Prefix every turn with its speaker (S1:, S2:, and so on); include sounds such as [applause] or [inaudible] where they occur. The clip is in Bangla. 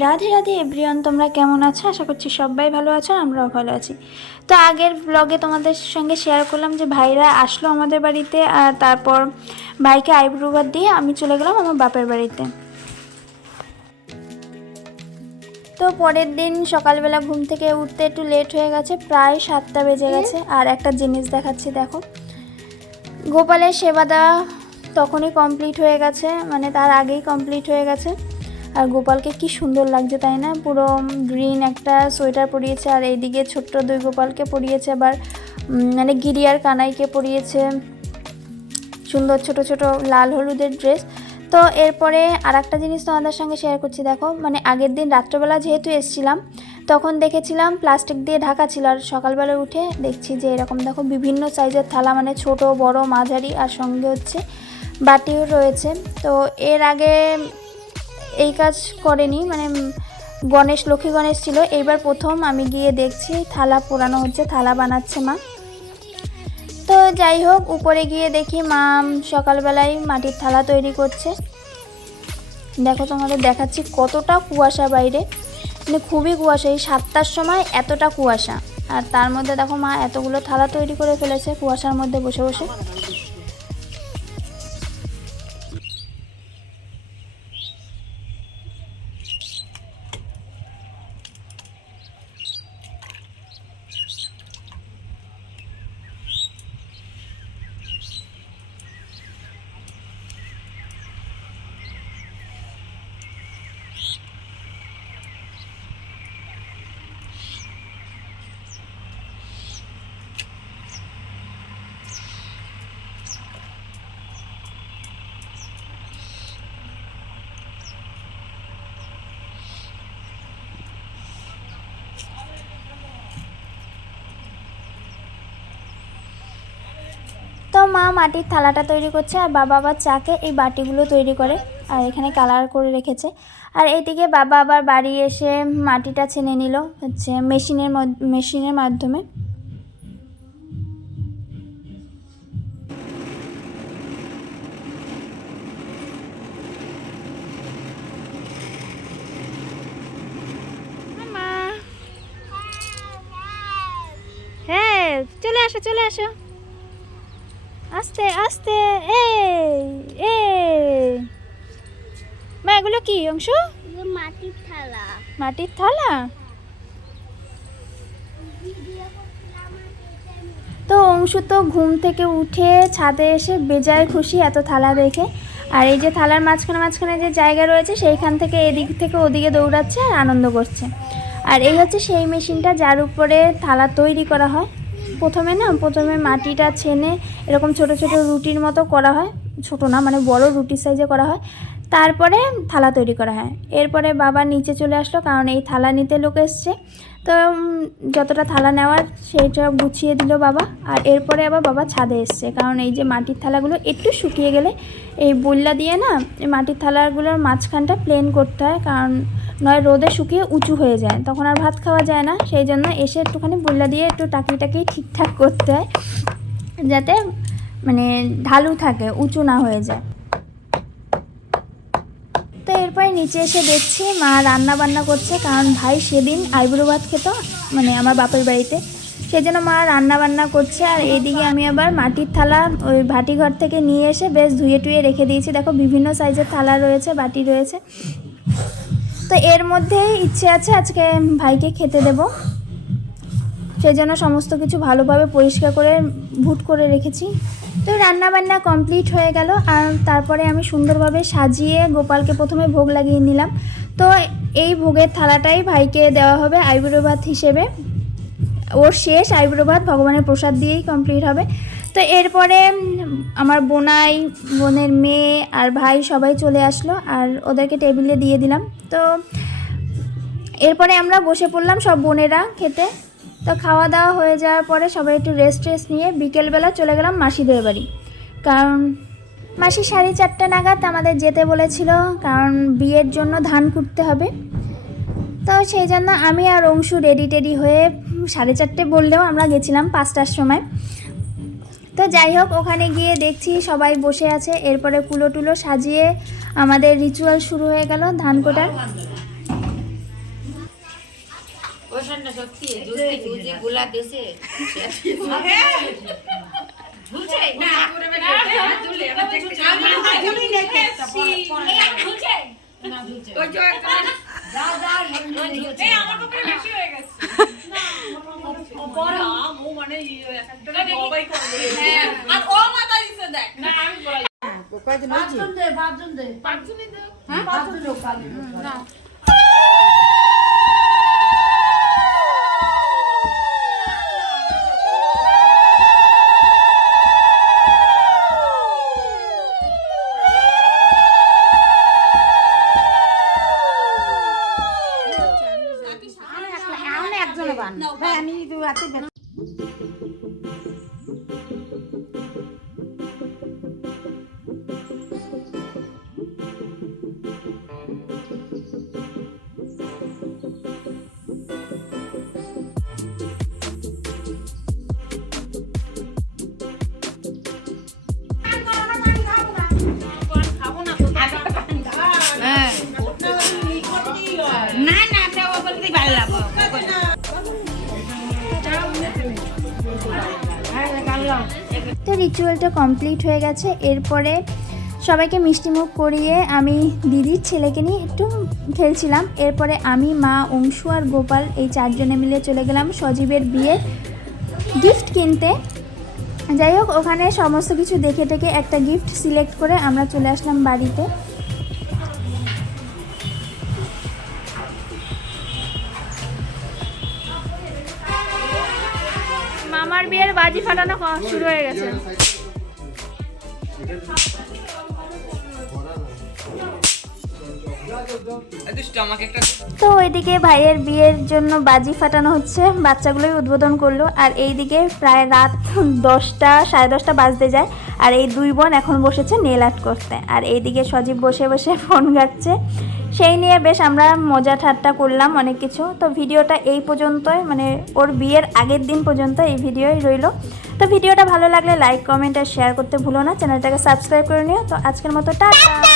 S1: রাধে রাধে, এভরিওয়ান, তোমরা কেমন আছো? আশা করছি সবাই ভালো আছো আমরাও ভালো আছি। তো আগের ব্লগে তোমাদের সঙ্গে শেয়ার করলাম যে ভাইরা আসলো আমাদের বাড়িতে আর তারপর ভাইকে আইব্রো ভাত দিয়ে আমি চলে গেলাম আমার বাপের বাড়িতে। তো পরের দিন সকালবেলা ঘুম থেকে উঠতে একটু লেট হয়ে গেছে, প্রায় সাতটা বেজে গেছে। আর একটা জিনিস দেখাচ্ছি, দেখো। গোপালের সেবা দেওয়া তখনই কমপ্লিট হয়ে গেছে মানে তার আগেই কমপ্লিট হয়ে গেছে। আর গোপালকে কি সুন্দর লাগছে তাই না? পুরো গ্রিন একটা সোয়েটার পরিয়েছে আর এইদিকে ছোট্ট দুই গোপালকে পরিয়েছে আবার মানে গিরি আর কানাইকে পরিয়েছে। সুন্দর ছোট ছোট লাল হলুদের ড্রেস তো এরপরে আর একটা জিনিস তোমাদের সঙ্গে শেয়ার করছি, দেখো। মানে আগের দিন রাত্রেবেলা যেহেতু এসছিলাম, তখন দেখেছিলাম প্লাস্টিক দিয়ে ঢাকা ছিল আর সকালবেলা উঠে দেখছি যে এরকম, দেখো, বিভিন্ন সাইজের থালা মানে ছোট, বড়, মাঝারি আর সঙ্গে হচ্ছে বাটিও রয়েছে। তো এর আগে এই কাজ করেনি মানে গণেশ, লক্ষ্মী গণেশ ছিল। এইবার প্রথম আমি গিয়ে দেখছি, থালা পোড়ানো হচ্ছে, থালা বানাচ্ছে মা। তো যাই হোক, উপরে গিয়ে দেখি মা সকালবেলায় মাটির থালা তৈরি করছে। দেখো তোমাদের দেখাচ্ছি কতটা কুয়াশা বাইরে। মানে খুবই কুয়াশা, এই সাতটার সময় এতটা কুয়াশা। আর তার মধ্যে দেখো মা এতগুলো থালা তৈরি করে ফেলেছে, কুয়াশার মধ্যে বসে বসে। তো মা মাটির থালাটা তৈরি করছে আর বাবা আবার চাকে এই বাটিগুলো তৈরি করে আর এখানে কালার করে রেখেছে। আর এদিকে বাবা আবার বাড়ি এসে মাটিটা ছেনে নিল, হচ্ছে মেশিনের মেশিনের মাধ্যমে। হ্যাঁ চলে আসো চলে আসো। আস্তে আস্তে এই এই। মা এগুলো কি অংশ?
S2: মাটির থালা।
S1: মাটির থালা? তো অংশু তো ঘুম থেকে উঠে ছাদে এসে বেজায় খুশি এত থালা দেখে। আর এই যে থালার মাঝখানে মাঝখানে যে জায়গা রয়েছে সেইখান থেকে এদিক থেকে ওদিকে দৌড়াচ্ছে আর আনন্দ করছে। আর এই হচ্ছে সেই মেশিনটা যার উপরে থালা তৈরি করা হয়। প্রথমে না, প্রথমে মাটিটা ছেনে এরকম ছোট ছোট রুটির মতো করা হয়। ছোট না মানে বড় রুটির সাইজে করা হয়। তারপরে থালা তৈরি করা হয়। এরপরে বাবা নিচে চলে আসলো, কারণ এই থালা নিতে লোক এসছে। তো যতটা থালা নেওয়ার সেইটা গুছিয়ে দিল বাবা। আর এরপরে আবার বাবা ছাদে এসছে। কারণ এই যে মাটির থালাগুলো একটু শুকিয়ে গেলে এই বল্লা দিয়ে না, এই মাটির থালাগুলোর মাঝখানটা প্লেন করতে হয়। কারণ নয়, রোদে শুকিয়ে উঁচু হয়ে যায়। তখন আর ভাত খাওয়া যায় না। সেই জন্য এসে একটুখানি বল্লা দিয়ে একটু টাকি টাকি ঠিকঠাক করতে হয়। যাতে মানে ঢালু থাকে, উঁচু না হয়ে যায়। এরপরে নিচে এসে দেখছি মা রান্না বান্না করছে, কারণ ভাই সেদিন আইবুড়ো ভাত খেত মানে আমার বাপের বাড়িতে। সেই জন্য মা রান্না বান্না করছে, আর এইদিকে আমি আবার মাটির থালা ওই ভাটি ঘর থেকে নিয়ে এসে বেশ ধুয়ে টুয়ে রেখে দিয়েছি। দেখো বিভিন্ন সাইজের থালা রয়েছে, বাটি রয়েছে। তো এর মধ্যে ইচ্ছে আছে আজকে ভাইকে খেতে দেবো। সেই জন্য সমস্ত কিছু ভালোভাবে পরিষ্কার করে, ভুট করে রেখেছি। তো রান্না বান্না কমপ্লিট হয়ে গেল আর তারপরে আমি সুন্দরভাবে সাজিয়ে গোপালকে প্রথমে ভোগ লাগিয়ে নিলাম। তো এই ভোগের থালাটাই ভাইকে দেওয়া হবে আইবুড়ো ভাত হিসেবে। ওর শেষ আইবুড়ো ভাত ভগবানের প্রসাদ দিয়েই কমপ্লিট হবে। তো এরপরে আমার বোনাই, বোনের মেয়ে আর ভাই সবাই চলে আসলো আর ওদেরকে টেবিলে দিয়ে দিলাম। তো এরপরে আমরা বসে পড়লাম সব বোনেরা খেতে। তো খাওয়া দাওয়া হয়ে যাওয়ার পরে সবাই একটু রেস্ট টেস্ট নিয়ে বিকেলবেলা চলে গেলাম মাসিদের বাড়ি। কারণ মাসি সাড়ে চারটে নাগাদ আমাদের যেতে বলেছিল, কারণ বিয়ের জন্য ধান কুটতে হবে। তো সেই জন্য আমি আর অংশু রেডি টেডি হয়ে সাড়ে চারটে বললেও আমরা গেছিলাম পাঁচটার সময়। তো যাই হোক, ওখানে গিয়ে দেখছি সবাই বসে আছে। এরপরে কুলো টুলো সাজিয়ে আমাদের রিচুয়াল শুরু হয়ে গেল ধান কোটার।
S3: ঝুলছে? না ঝুলছে ওই যে যা যা ঝুলছে আমার উপরে বেশি হয়ে গেছে। না।
S1: তো রিচুয়ালটা কমপ্লিট হয়ে গেছে। এরপরে সবাইকে মিষ্টিমুখ করিয়ে আমি দিদির ছেলেকে নিয়ে একটু খেলছিলাম। এরপরে আমি, মা, অংশু আর গোপাল এই চারজনে মিলে চলে গেলাম সজীবের বিয়ে গিফট কিনতে। যাই হোক, ওখানে সমস্ত কিছু দেখে টেকে একটা গিফট সিলেক্ট করে আমরা চলে আসলাম বাড়িতে। মামার বিয়ের বাজি ফাটানো শুরু হয়ে গেছে। তো ওইদিকে ভাইয়ের বিয়ের জন্য বাজি ফাটানো হচ্ছে। বাচ্চাগুলোই উদ্বোধন করল। আর এইদিকে প্রায় রাত দশটা, সাড়ে দশটা বাজতে যায়। আর এই দুই বোন এখন বসেছে নেল আর্ট করতে। আর এইদিকে সজীব বসে বসে [laughs] ফোন ঘাটছে। সেই নিয়ে বেশ আমরা মজা ঠাট্টা করলাম অনেক কিছু। তো ভিডিওটা এই পর্যন্তই মানে ওর বিয়ের আগের দিন পর্যন্ত এই ভিডিওই রইল। তো ভিডিওটা ভালো লাগলে লাইক কমেন্ট আর শেয়ার করতে ভুলো না। চ্যানেলটাকে সাবস্ক্রাইব করে নিও। তো আজকের মতো টাটা!